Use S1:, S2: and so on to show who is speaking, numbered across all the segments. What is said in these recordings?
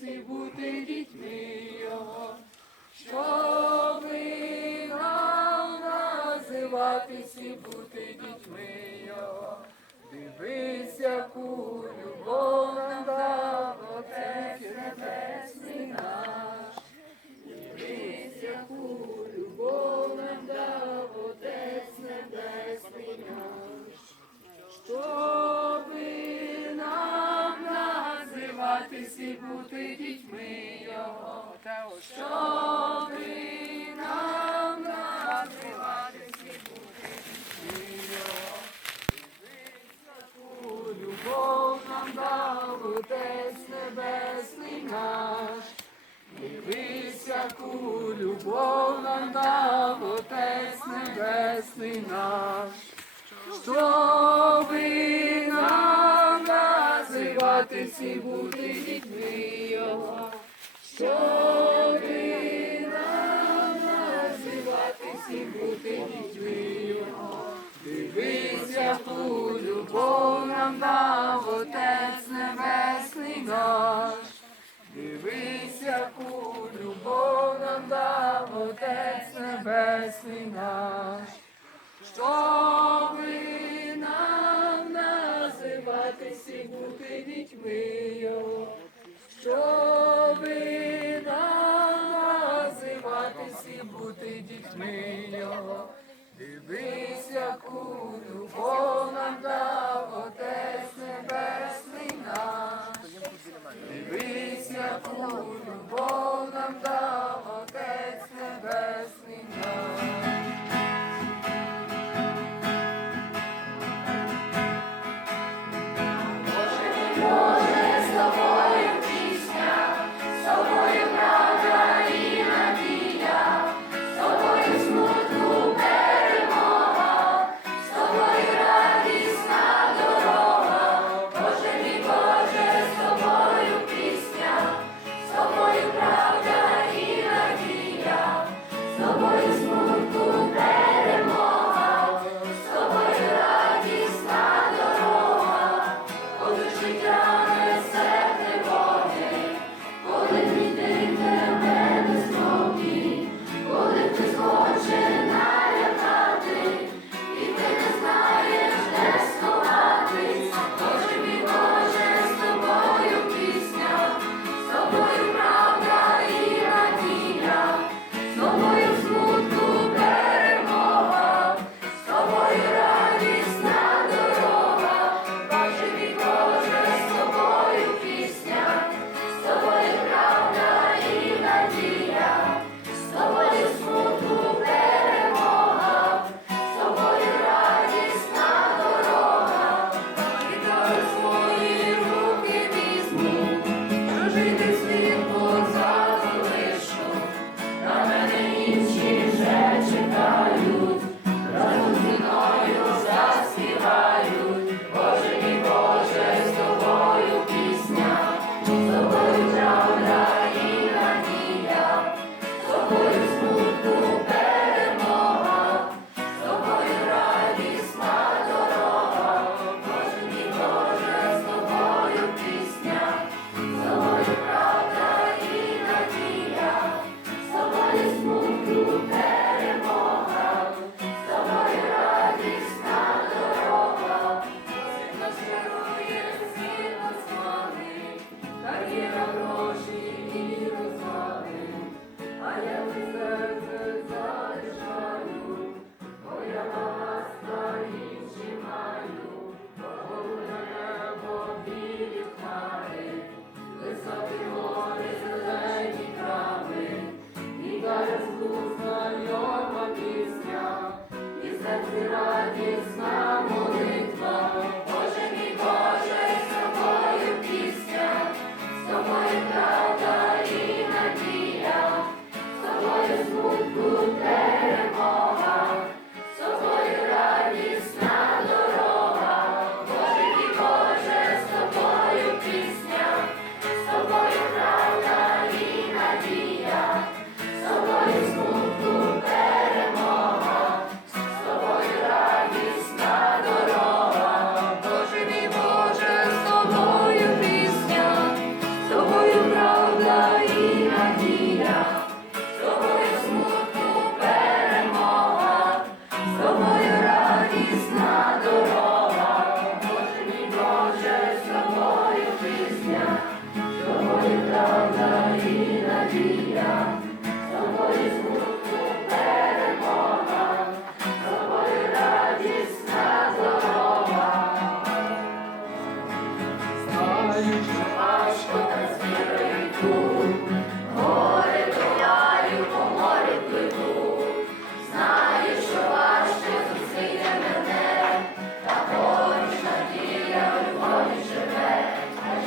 S1: називатись і бути дітьми Його. Щоби нам називатись і бути дітьми Його. Дивись, яку любов нам дав Отець Небесний наш. Дивись, яку любов нам дав Отець Небесний наш. Щоби нам називатись і бути Яку любов нам дав Отець Небесний наш. Щоби нам називатись і бути дітьми Його. Щоби нам називатись і бути дітьми Його. Дивись, яку любов нам дав Отець дав Отець Небесний наш. Щоби нам називатись і бути дітьми Його. Щоби нам називатись і бути дітьми Його. Дивись, яку любов нам дав Отець Небесний наш. Дивись, яку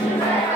S1: Amen.